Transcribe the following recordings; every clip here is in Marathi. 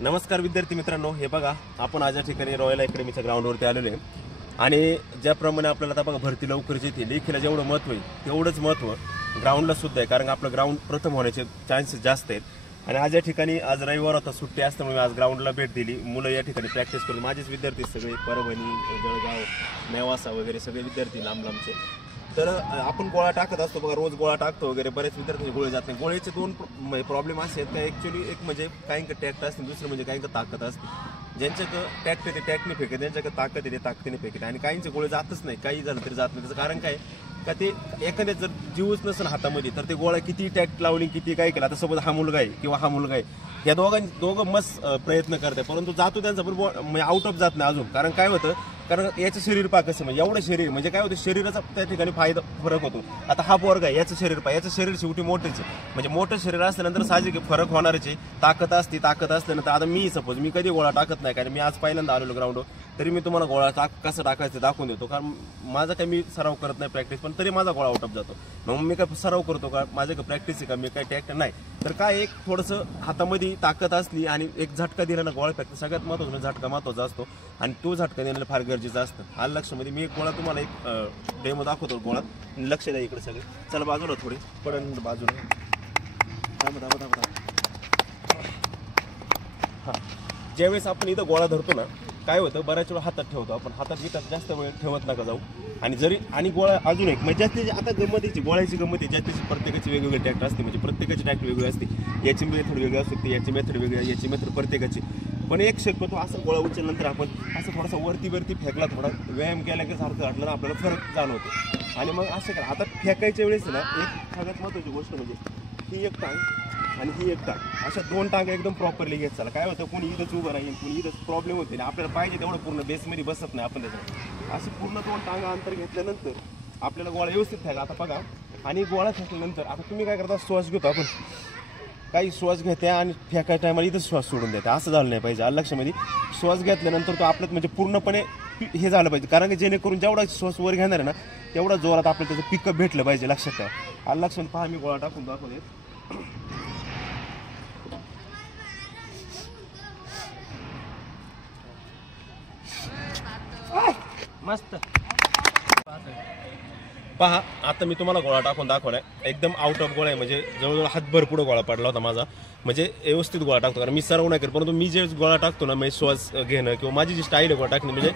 नमस्कार विद्यार्थी मित्रांनो, हे बघा आपण आज या ठिकाणी रॉयल अकॅडमीच्या ग्राउंडवरती आलेलो आहे आणि ज्याप्रमाणे आपल्याला आता बघा भरती लवकरच येते, लेखीला जेवढं महत्त्व आहे तेवढंच महत्त्व ग्राउंडला सुद्धा आहे, कारण आपलं ग्राउंड प्रथम होण्याचे चान्सेस जास्त आहेत। आणि आज या ठिकाणी आज रविवार होता, सुट्टी असल्यामुळे आज ग्राउंडला भेट दिली। मुलं या ठिकाणी प्रॅक्टिस करून माझेच विद्यार्थी सगळे परभणी, जळगाव, नेवासा वगैरे सगळे विद्यार्थी लांब लांबचे। तर आपण गोळा टाकत असतो बघा, रोज गोळा टाकतो वगैरे, बरेच विद्यार्थी गोळे जात नाही। गोळ्याचे दोन प्रॉब्लेम असे आहेत का, ॲक्च्युली एक म्हणजे काहींक टॅक्ट असते, दुसरं म्हणजे काहींक ताकद असते। ज्यांच्याकडं टॅक्ट येते टॅक्टने फेकते, ज्यांच्याकडे ताकद येते ताकदीने फेकते, आणि काहींचे गोळे जातच नाही, काही झालं तरी जात नाही। त्याचं कारण काय का, ते एखाद्या जर जीवच नसेल हातामध्ये तर ते गोळा किती टॅक्ट लावली किती काय केलं, आता सोबत हा मुलगा आहे किंवा हा मुलगा आहे, या दोघं मस्त प्रयत्न करते, परंतु जातो त्यांचा बरोबर म्हणजे आउट ऑफ जात नाही अजून। कारण काय होतं, कारण याचं शरीर पहा कसं, म्हणजे एवढं शरीर म्हणजे काय होतं, शरीराचा त्या ठिकाणी फायदा फरक होतो। आता हा पोरग आहे, याचं शरीर पहा, याचं शरीर शेवटी मोठंच आहे, म्हणजे मोठं शरीर असल्यानंतर साहजिक फरक होणारच आहे। ताकद असल्यानंतर आता मी सपोज मी कधी गोळा टाकत नाही, कारण मी आज पहिल्यांदा आलेलो ग्राउंडवर, तरी मी तुम्हाला गोळा कसं टाकायचं दाखवून देतो, कारण माझा काही मी सराव करत नाही प्रॅक्टिस, पण तरी माझा गोळा आउट ऑफ जातो। मग मी काय सराव करतो का, माझं काय प्रॅक्टिस आहे का, मी काय टॅक्ट नाही, तर काय एक थोडंसं हातामध्ये ताकद असली आणि एक झटका दिला ना गोळा फॅक्ट, सगळ्यात महत्त्वाचा झटका महत्त्वाचा असतो, आणि तो झटका देण्याला फार गरजेचं असतं। आलं लक्षामध्ये, मी एक गोळा तुम्हाला एक डेमो दाखवतो गोळा, लक्ष द्या इकडे सगळे, चला बाजूला थोडी पडन बाजूला, हां ज्यावेळेस आपण इथं गोळा धरतो ना, काय होतं बऱ्याच वेळा हातात ठेवतो आपण, हातात इथं जास्त वेळ ठेवत नका जाऊ, आणि जरी आणि गोळा अजून एक म्हणजे जास्तीची आता गमतीची गोळ्याची गमत आहे, जास्तीची प्रत्येकाची वेगवेगळी टॅक्ट असते, म्हणजे प्रत्येकाची टॅक्ट वेगळी असते, याची मेथड वेगळी असते, याची मेथड वेगळी आहे, याची मेथड प्रत्येकाची। पण एक शक्यतो असं गोळा उचलल्यानंतर आपण असं थोडासा वरती फेकला, थोडा व्यायाम केला की सारखं वाटलं ना आपल्याला फरक जाणवतो। आणि मग असं करा, आता फेकायच्या वेळेस ना एक सगळ्यात महत्त्वाची गोष्ट म्हणजे ही एक टांग आणि ही एक टांग, अशा दोन टांग एकदम प्रॉपरली घेत चाला। काय होतं, कोणी इथंच उभं राहील, कोणी इथंच प्रॉब्लेम होते, आपल्याला पाहिजे तेवढं पूर्ण बेसमध्ये बसत नाही आपण त्याच्यात। अशी पूर्ण दोन टांगा अंतर घेतल्यानंतर आपल्याला गोळा व्यवस्थित फेका। आता बघा, आणि गोळा फेकल्यानंतर आता तुम्ही काय करता, श्वास घेतो आपण, काही श्वास घेते आणि फेकाय टायमाला इथंच श्वास सोडून देते, असं झालं नाही पाहिजे। लक्षामध्ये श्वास घेतल्यानंतर तो आपल्यात म्हणजे पूर्णपणे हे झालं पाहिजे, कारण की जेणेकरून जेवढा श्वास वर घेणार आहे ना तेवढा जोरात आपल्याला त्याचं पिकअप भेटलं पाहिजे, लक्षात ठेवा। लक्षात पहा, मी गोळा टाकून दाखवते, मस्त पहा। आता मी तुम्हाला गोळा टाकून दाखवलाय, एकदम आउट ऑफ गोळा आहे, म्हणजे जवळजवळ हातभर पुढे गोळा पडला होता माझा, म्हणजे व्यवस्थित गोळा टाकतो, कारण मी सराव नाही करत, परंतु मी जे गोळा टाकतो ना, म्हणजे श्वास घेणं किंवा माझी जी स्टाईल आहे गोळा टाकणे, म्हणजे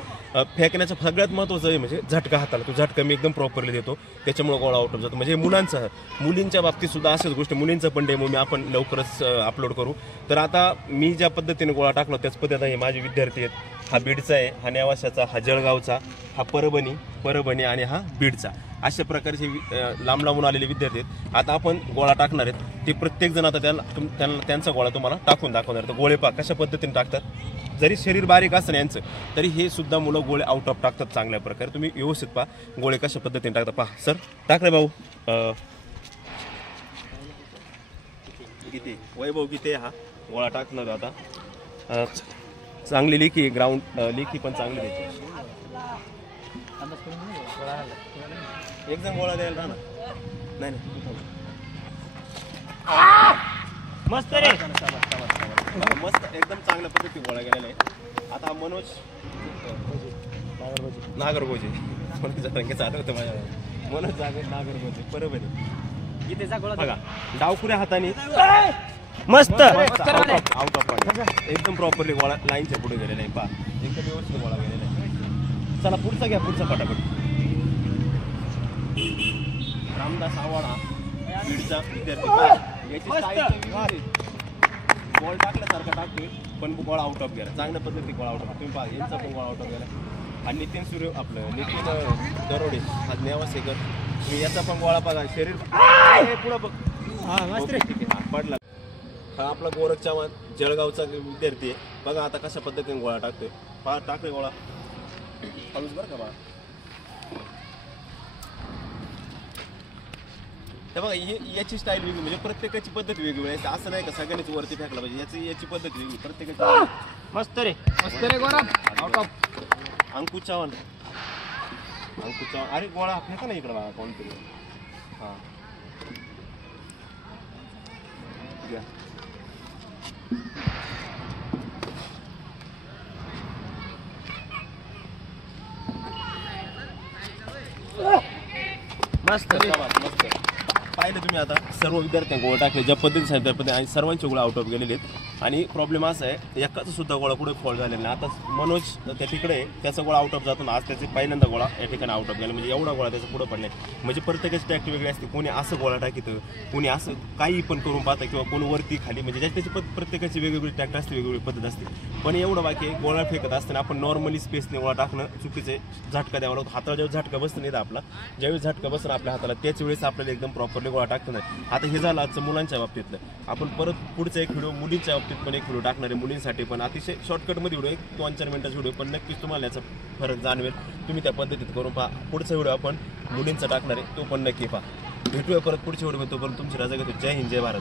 फेकण्याचं सगळ्यात महत्त्वाचं आहे म्हणजे झटका हाताला, तो झटका मी एकदम प्रॉपरली देतो, त्याच्यामुळे गोळा आउट ऑफ जातो। म्हणजे मुलींच्या बाबतीत सुद्धा अशाच गोष्टी, मुलींचं पण डेमो मी आपण लवकरच अपलोड करू। तर आता मी ज्या पद्धतीने गोळा टाकलो त्याच पद्धतीने हे माझे विद्यार्थी आहेत, हा बीडचा आहे, हा नेवाशाचा, हा जळगावचा, हा परभणी आणि हा बीडचा, अशा प्रकारचे लांब लांबून आलेले विद्यार्थी आहेत। आता आपण गोळा टाकणार आहेत, ते प्रत्येक जण आता त्यांचा गोळा तुम्हाला टाकून दाखवणार। तर गोळे पहा कशा पद्धतीने टाकतात, जरी शरीर बारीक असं यांचं तरी हे सुद्धा मुलं गोळे आउट ऑफ टाकतात चांगल्या प्रकारे। तुम्ही व्यवस्थित पहा गोळे कशा पद्धतीने टाकतात, पहा सर टाक रे भाऊ, किती वैभव किती हा गोळा टाकणार आता, चांगली लेखी ग्राउंड लेखी पण चांगली द्यायची, एक जण गोळा द्यायला ना, नाही मस्त रे, मस्त एकदम चांगल्या पद्धतीने गोळा गेलेला आहे। आता मनोज नागरगोजे होतं माझ्या, मनोज नागरगोजे परभणी, इथे जा गोळा बघा डावपुऱ्या हाताने मस्त आउट ऑफ एकदम प्रॉपरली गोळा लाईनच्या पुढे गेलेला आहे, पहा एकदम व्यवस्थित गोळा गेलेला आहे। चला पुढचा घ्या, पुढचा फटाफट, रामदास आवाडा बीडचा विद्यार्थी, याची बॉल टाकल्यासारखा टाकतोय पण गोळा आउट ऑफ गेला, चांगल्या पद्धतीने गोळा आउट ऑफ, तुम्ही पहा यांचा पण गोळा आउट ऑफ गेला। आणि नितीन नितीन दरोडे हा नेवासेकर, तुम्ही याचा पण गोळा बघा, शरीर पुढं बघ, ठीक आहे, पडला। हा आपला गोरख चव्हाण जळगावचा विद्यार्थी आहे, बघा आता कशा पद्धतीने गोळा टाकतोय, पहा टाकले गोळा हळूच बरं का बा। तर बघा याची स्टाईल वेगळी, म्हणजे प्रत्येकाची पद्धत वेगळी आहे, असं नाही का सगळ्यांनीच वरती फेकला पाहिजे, याची पद्धत वेगळी प्रत्येकाची। मस्त रे गोरा आउट ऑफ, अंकुश चव्हाण, अरे गोळा फेका ना इकडं बघा कोणतरी, हां मस्त मस्त पाहिलं तुम्ही आता सर्व विद्यार्थ्यांना गोळा टाकले ज्या पद्धतीने सांगितल्या पद्धतीने आणि सर्वांचे गोळा आउट ऑफ गेलेले आहेत आणि प्रॉब्लेम असा आहे एकाचा सुद्धा गोळा कुठे फॉल झालेला नाही. आता मनोज त्या तिकडे त्याचा गोळा आउट ऑफ जातो ना आज त्याचे पहिल्यांदा गोळा या ठिकाणी आउट ऑफ गेला म्हणजे एवढा गोळा त्याचा पुढे पडलाय. म्हणजे प्रत्येकाची टॅक्ट वेगळी असते. कोणी असं गोळा टाकीतं कोणी असं काही पण करून पाहतं किंवा कोणी वरती खाली म्हणजे त्याची प्रत्येकाची वेगवेगळी टॅक्ट असते वेगवेगळी पद्धत असते. पण एवढं बाकी आहे गोळा फेकत असताना आपण नॉर्मली स्पेसने गोळा टाकणं चुकीचं आहे. झटका द्यावा लागतो हाताला ज्यावेळेस झटका बसतं नाही आपला ज्यावेळेस झटका बसतं आपल्या हाताला त्याच वेळेस आपल्याला एकदम प्रॉपरली गोळा टाकतो नाही. आता हे झालं आजचं मुलांच्या बाबतीतलं. आपण परत पुढचा एक व्हिडिओ मुलींच्या बाबतीत पण एक व्हिडिओ टाकणार आहे मुलींसाठी पण अतिशय शॉर्टकटमध्ये व्हिडिओ 2-4 मिनिटाचा व्हिडिओ पण नक्कीच तुम्हाला याचा फरक जाणवेल. तुम्ही त्या पद्धतीत करून पहा. पुढचा व्हिडिओ आपण मुलींचा टाकणार आहे तो पण नक्की पहा. भेटूया परत पुढच्या व्हिडिओ तोपर्यंत तुमची रजा घेतो. जय हिंद जय भारत.